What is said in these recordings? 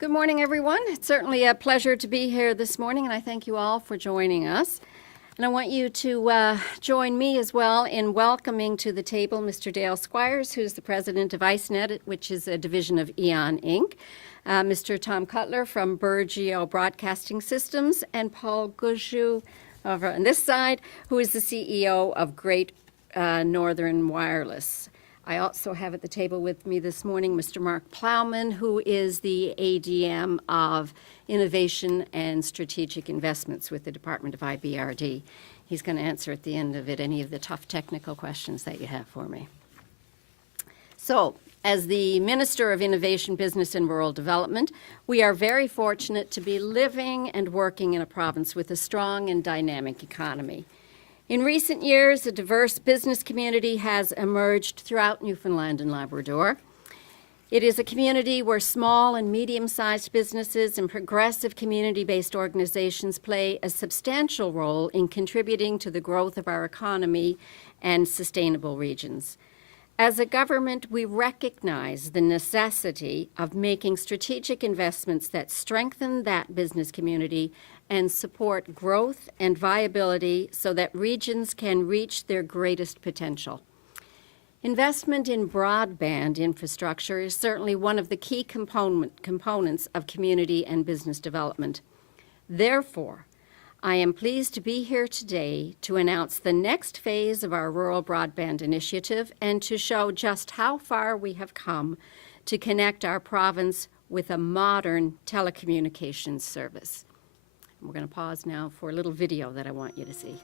Good morning, everyone. It's certainly a pleasure to be here this morning, and I thank you all for joining us. And I want you to join me as well in welcoming to the table Mr. Dale Squires, who's the president of IceNet, which is a division of EON Inc., Mr. Tom Cutler from Rural Broadcasting Systems, and Paul Gujou over on this side, who is the CEO of Great Northern Wireless. I also have at the table with me this morning Mr. Mark Plowman, who is the ADM of Innovation and Strategic Investments with the Department of IBRD. He's going to answer at the end of it any of the tough technical questions that you have for me. So, as the Minister of Innovation, Business and Rural Development, we are very fortunate to be living and working in a province with a strong and dynamic economy. In recent years, a diverse business community has emerged throughout Newfoundland and Labrador. It is a community where small and medium-sized businesses and progressive community-based organizations play a substantial role in contributing to the growth of our economy and sustainable regions. As a government, we recognize the necessity of making strategic investments that strengthen that business community and support growth and viability so that regions can reach their greatest potential. Investment in broadband infrastructure is certainly one of the key components of community and business development. Therefore, I am pleased to be here today to announce the next phase of our Rural Broadband Initiative and to show just how far we have come to connect our province with a modern telecommunications service. We're going to pause now for a little video that I want you to see.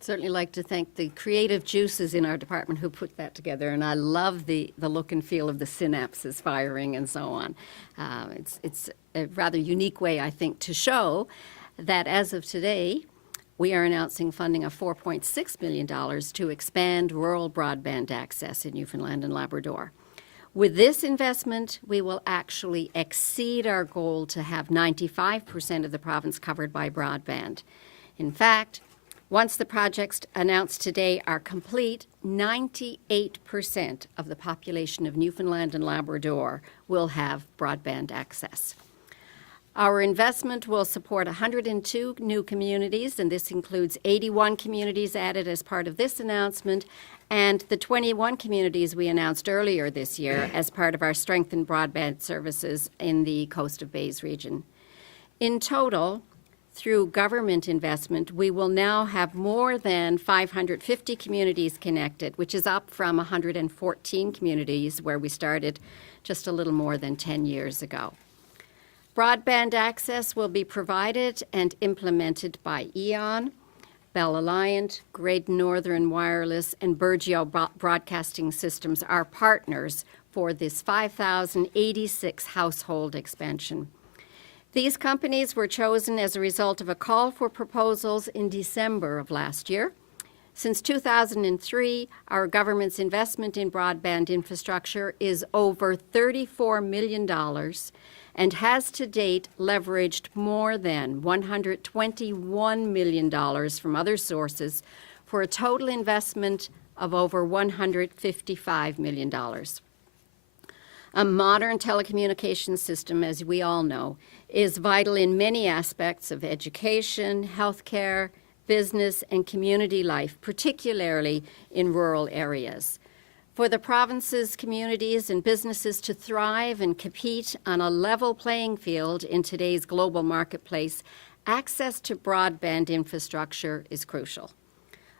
Certainly like to thank the creative juices in our department who put that together, and I love the look and feel of the synapses firing and so on. It's a rather unique way, I think, to show that as of today, we are announcing funding of $4.6 million to expand rural broadband access in Newfoundland and Labrador. With this investment, we will actually exceed our goal to have 95% of the province covered by broadband. In fact, once the projects announced today are complete, 98% of the population of Newfoundland and Labrador will have broadband access. Our investment will support 102 new communities, and this includes 81 communities added as part of this announcement, and the 21 communities we announced earlier this year as part of our strengthened broadband services in the Coast of Bays region. In total, through government investment, we will now have more than 550 communities connected, which is up from 114 communities where we started just a little more than 10 years ago. Broadband access will be provided and implemented by EON, Bell Alliant, Great Northern Wireless, and Rural Broadcasting Systems are partners for this 5,086 household expansion. These companies were chosen as a result of a call for proposals in December of last year. Since 2003, our government's investment in broadband infrastructure is over $34 million and has to date leveraged more than $121 million from other sources for a total investment of over $155 million. A modern telecommunications system, as we all know, is vital in many aspects of education, healthcare, business, and community life, particularly in rural areas. For the province's communities and businesses to thrive and compete on a level playing field in today's global marketplace, access to broadband infrastructure is crucial.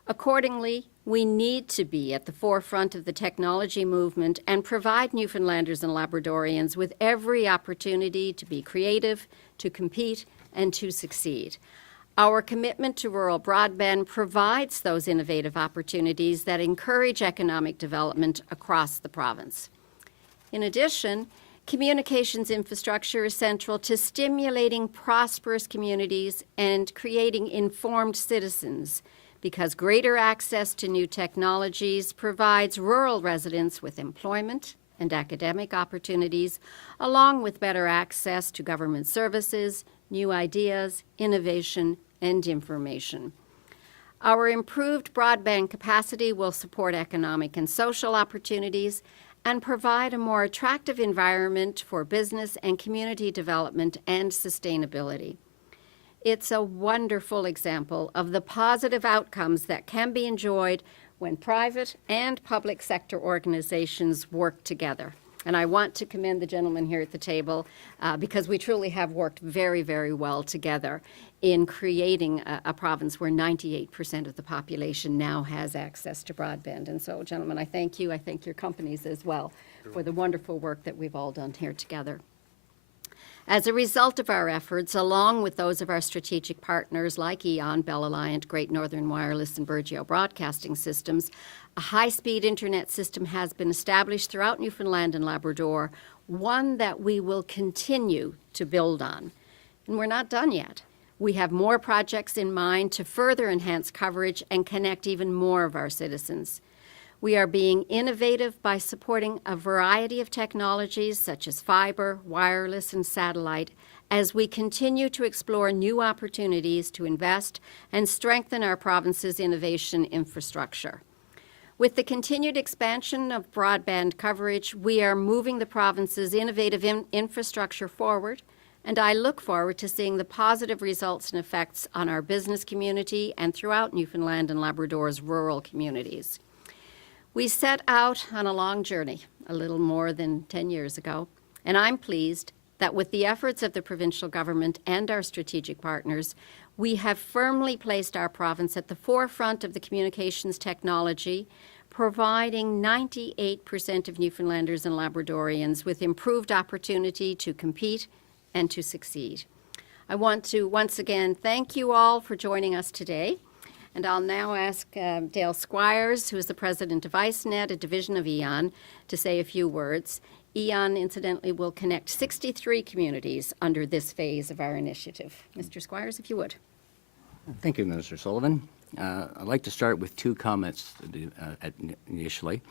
Accordingly, we need to be at the forefront of the technology movement and provide Newfoundlanders and Labradorians with every opportunity to be creative, to compete, and to succeed. Our commitment to rural broadband provides those innovative opportunities that encourage economic development across the province. In addition, communications infrastructure is central to stimulating prosperous communities and creating informed citizens, because greater access to new technologies provides rural residents with employment and academic opportunities, along with better access to government services, new ideas, innovation, and information. Our improved broadband capacity will support economic and social opportunities and provide a more attractive environment for business and community development and sustainability. It's a wonderful example of the positive outcomes that can be enjoyed when private and public sector organizations work together. And I want to commend the gentleman here at the table because we truly have worked very, very well together in creating a province where 98% of the population now has access to broadband. And so, gentlemen, I thank you. I thank your companies as well for the wonderful work that we've all done here together. As a result of our efforts, along with those of our strategic partners like EON, Bell Alliant, Great Northern Wireless, and Burgeo Broadcasting Systems, a high-speed internet system has been established throughout Newfoundland and Labrador, one that we will continue to build on. And we're not done yet. We have more projects in mind to further enhance coverage and connect even more of our citizens. We are being innovative by supporting a variety of technologies such as fiber, wireless, and satellite as we continue to explore new opportunities to invest and strengthen our province's innovation infrastructure. With the continued expansion of broadband coverage, we are moving the province's innovative infrastructure forward, and I look forward to seeing the positive results and effects on our business community and throughout Newfoundland and Labrador's rural communities. We set out on a long journey a little more than 10 years ago, and I'm pleased that with the efforts of the provincial government and our strategic partners, we have firmly placed our province at the forefront of the communications technology, providing 98% of Newfoundlanders and Labradorians with improved opportunity to compete and to succeed. I want to once again thank you all for joining us today. And I'll now ask Dale Squires, who is the president of IceNet, a division of EON, to say a few words. EON, incidentally, will connect 63 communities under this phase of our initiative. Mr. Squires, if you would. Thank you, Minister Sullivan. I'd like to start with two comments initially.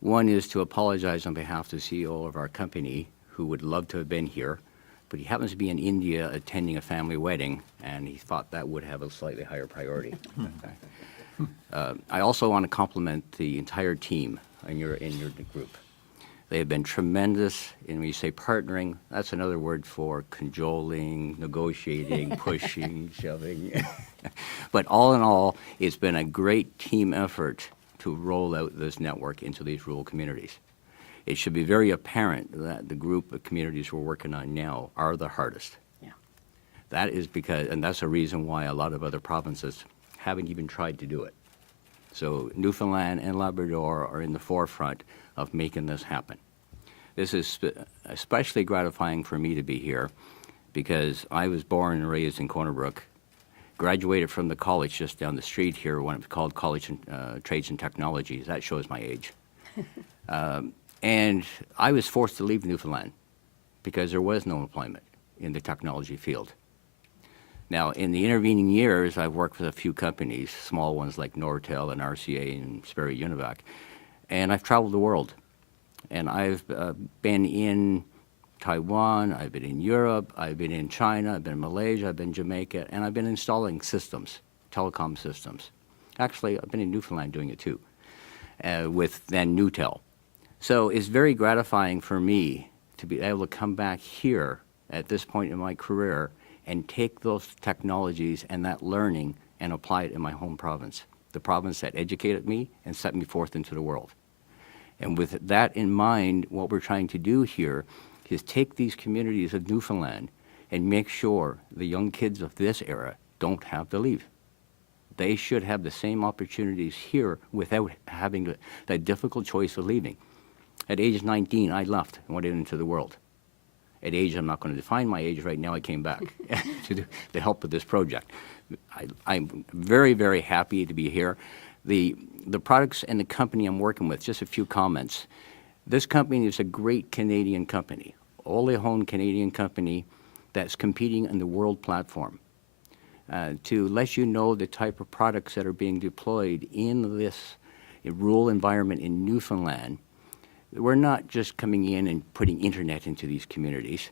One is to apologize on behalf of the CEO of our company, who would love to have been here, but he happens to be in India attending a family wedding, and he thought that would have a slightly higher priority. I also want to compliment the entire team in your group. They have been tremendous, and when you say partnering, that's another word for cajoling, negotiating, pushing, shoving. But all in all, it's been a great team effort to roll out this network into these rural communities. It should be very apparent that the group of communities we're working on now are the hardest. Yeah. That is because, and that's a reason why a lot of other provinces haven't even tried to do it. So Newfoundland and Labrador are in the forefront of making this happen. This is especially gratifying for me to be here because I was born and raised in Corner Brook, graduated from the college just down the street here when it was called College of Trades and Technologies. That shows my age. And I was forced to leave Newfoundland because there was no employment. in the technology field. Now, in the intervening years, I've worked with a few companies, small ones like Nortel and RCA and Sperry Univac, and I've traveled the world. And I've been in Taiwan, I've been in Europe, I've been in China, I've been in Malaysia, I've been in Jamaica, and I've been installing systems, telecom systems. Actually, I've been in Newfoundland doing it too, with then Newtel. So it's very gratifying for me to be able to come back here at this point in my career and take those technologies and that learning and apply it in my home province, the province that educated me and set me forth into the world. And with that in mind, what we're trying to do here is take these communities of Newfoundland and make sure the young kids of this era don't have to leave. They should have the same opportunities here without having that difficult choice of leaving. At age 19, I left and went into the world. At age, I'm not going to define my age right now, I came back to help with this project. I'm very, very happy to be here. The products and the company I'm working with, just a few comments. This company is a great Canadian company, wholly-owned Canadian company that's competing on the world platform. To let you know the type of products that are being deployed in this rural environment in Newfoundland, we're not just coming in and putting internet into these communities.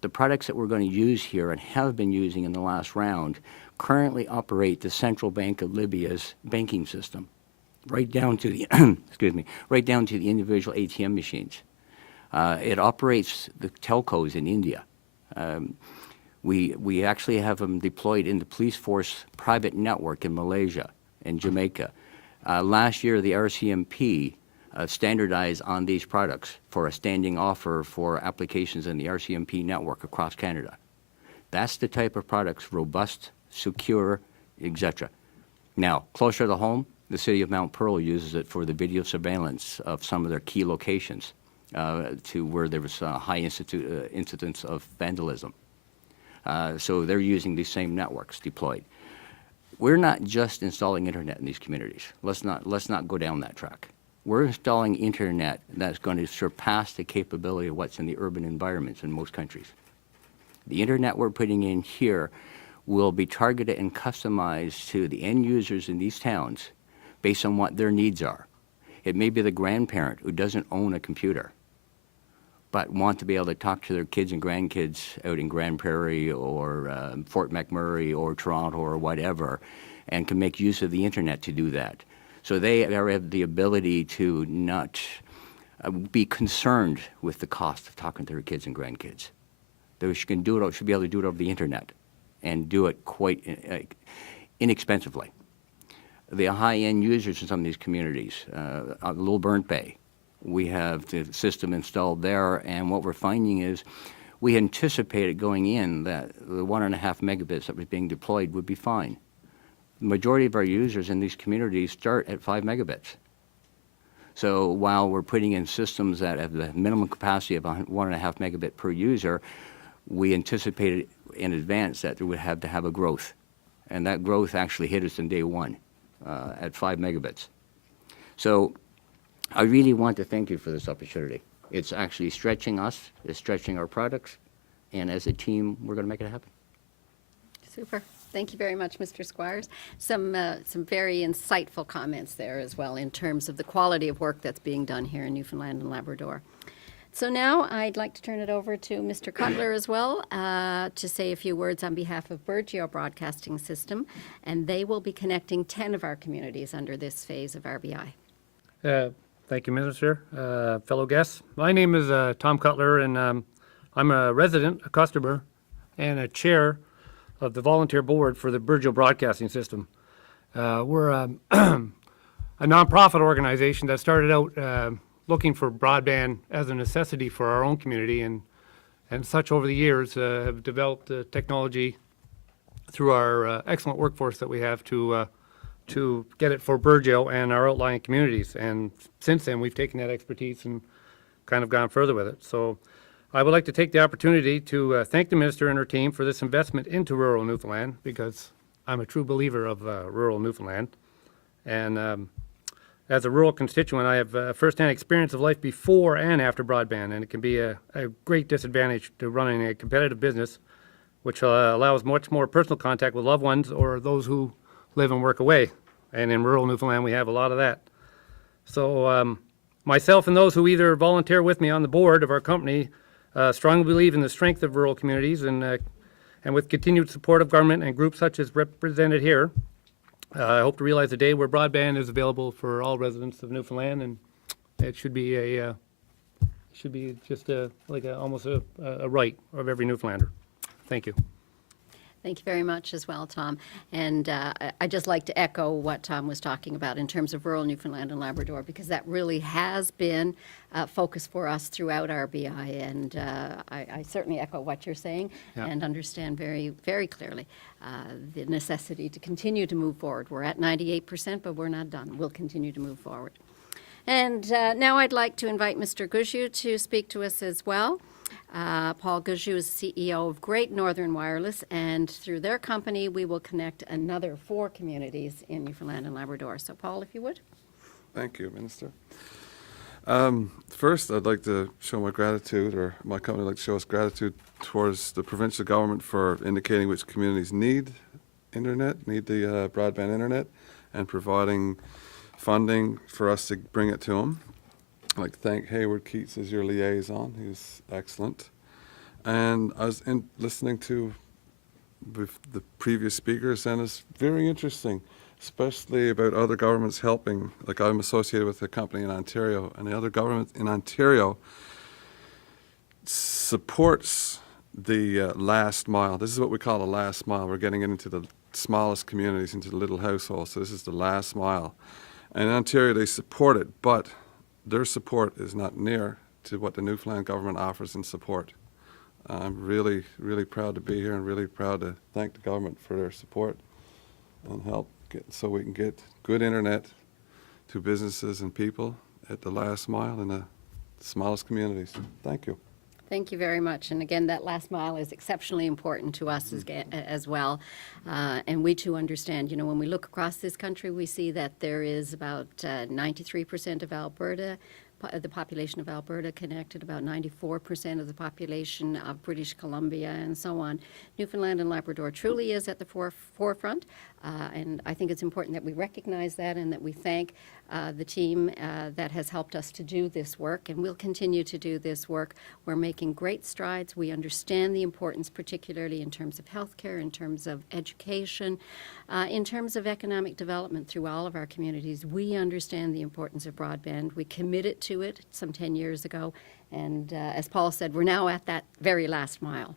The products that we're going to use here and have been using in the last round currently operate the Central Bank of Libya's banking system, right down to the excuse me, right down to the individual ATM machines. It operates the telcos in India. We actually have them deployed in the police force private network in Malaysia and Jamaica. Last year, the RCMP standardized on these products for a standing offer for applications in the RCMP network across Canada. That's the type of products, robust, secure, etc. Now, closer to home, the city of Mount Pearl uses it for the video surveillance of some of their key locations to where there was a high incidence of vandalism. So they're using these same networks deployed. We're not just installing internet in these communities. Let's not go down that track. We're installing internet that's going to surpass the capability of what's in the urban environments in most countries. The internet we're putting in here will be targeted and customized to the end users in these towns based on what their needs are. It may be the grandparent who doesn't own a computer, but want to be able to talk to their kids and grandkids out in Grand Prairie or Fort McMurray or Toronto or whatever, and can make use of the internet to do that. So they have the ability to not be concerned with the cost of talking to their kids and grandkids. They should be able to do it over the internet and do it quite inexpensively. The high-end users in some of these communities, Little Burnt Bay, we have the system installed there, and what we're finding is we anticipated going in that the 1.5 megabits that was being deployed would be fine. The majority of our users in these communities start at 5 megabits. So while we're putting in systems that have the minimum capacity of 1.5 megabit per user, we anticipated in advance that we would have to have a growth. And that growth actually hit us in day one at 5 megabits. So I really want to thank you for this opportunity. It's actually stretching us, it's stretching our products, and as a team, we're going to make it happen. Super. Thank you very much, Mr. Squires. Some very insightful comments there as well in terms of the quality of work that's being done here in Newfoundland and Labrador. So now I'd like to turn it over to Mr. Cutler as well to say a few words on behalf of Burgeo Broadcasting System, and they will be connecting 10 of our communities under this phase of RBI. Thank you, Minister. Fellow guests, my name is Tom Cutler, and I'm a resident, a customer, and a chair of the volunteer board for the Burgeo Broadcasting System. We're a nonprofit organization that started out looking for broadband as a necessity for our own community, and such over the years have developed technology through our excellent workforce that we have to get it for Burgeo and our outlying communities. And since then, we've taken that expertise and kind of gone further with it. So I would like to take the opportunity to thank the Minister and her team for this investment into rural Newfoundland, because I'm a true believer of rural Newfoundland. And as a rural constituent, I have firsthand experience of life before and after broadband, and it can be a great disadvantage to running a competitive business, which allows much more personal contact with loved ones or those who live and work away. And in rural Newfoundland, we have a lot of that. So myself and those who either volunteer with me on the board of our company strongly believe in the strength of rural communities, and with continued support of government and groups such as represented here, I hope to realize a day where broadband is available for all residents of Newfoundland, and it should be just almost a right of every Newfoundlander. Thank you. Thank you very much as well, Tom. And I'd just like to echo what Tom was talking about in terms of rural Newfoundland and Labrador, because that really has been a focus for us throughout RBI. And I certainly echo what you're saying and understand very, very clearly the necessity to continue to move forward. We're at 98%, but we're not done. We'll continue to move forward. And now I'd like to invite Mr. Gushu to speak to us as well. Paul Gushu is CEO of Great Northern Wireless, and through their company, we will connect another 4 communities in Newfoundland and Labrador. So, Paul, if you would. Thank you, Minister. First, I'd like to show my gratitude, or my company would like to show us gratitude towards the provincial government for indicating which communities need internet, need the broadband internet, and providing funding for us to bring it to them. I'd like to thank Hayward Keats as your liaison. He was excellent. And I was listening to the previous speakers, and it's very interesting, especially about other governments helping. Like, I'm associated with a company in Ontario, and the other government in Ontario supports the last mile. This is what we call the last mile. We're getting into the smallest communities, into the little households. So this is the last mile. And in Ontario, they support it, but their support is not near to what the Newfoundland government offers in support. I'm really, really proud to be here, and really proud to thank the government for their support and help so we can get good internet to businesses and people at the last mile in the smallest communities. Thank you. Thank you very much. And again, that last mile is exceptionally important to us as well. And we too understand, when we look across this country, we see that there is about 93% of Alberta, the population of Alberta connected, about 94% of the population of British Columbia, and so on. Newfoundland and Labrador truly is at the forefront, and I think it's important that we recognize that and that we thank the team that has helped us to do this work, and we'll continue to do this work. We're making great strides. We understand the importance, particularly in terms of healthcare, in terms of education, in terms of economic development through all of our communities. We understand the importance of broadband. We committed to it some 10 years ago, and as Paul said, we're now at that very last mile.